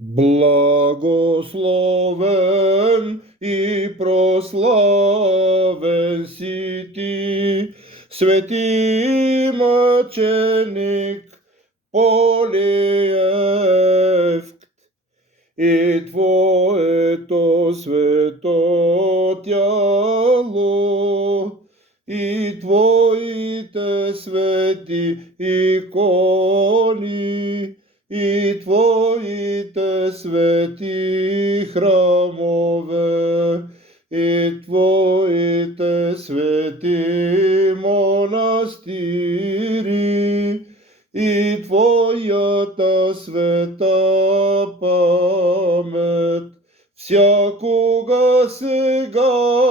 Благословен и прославен си ти, свети мъченик Полиев, и Твоето свето тяло, и Твоите свети икони, и Твоите свети храмове, и Твоите свети монастири, и Твоята света памет, всякога сега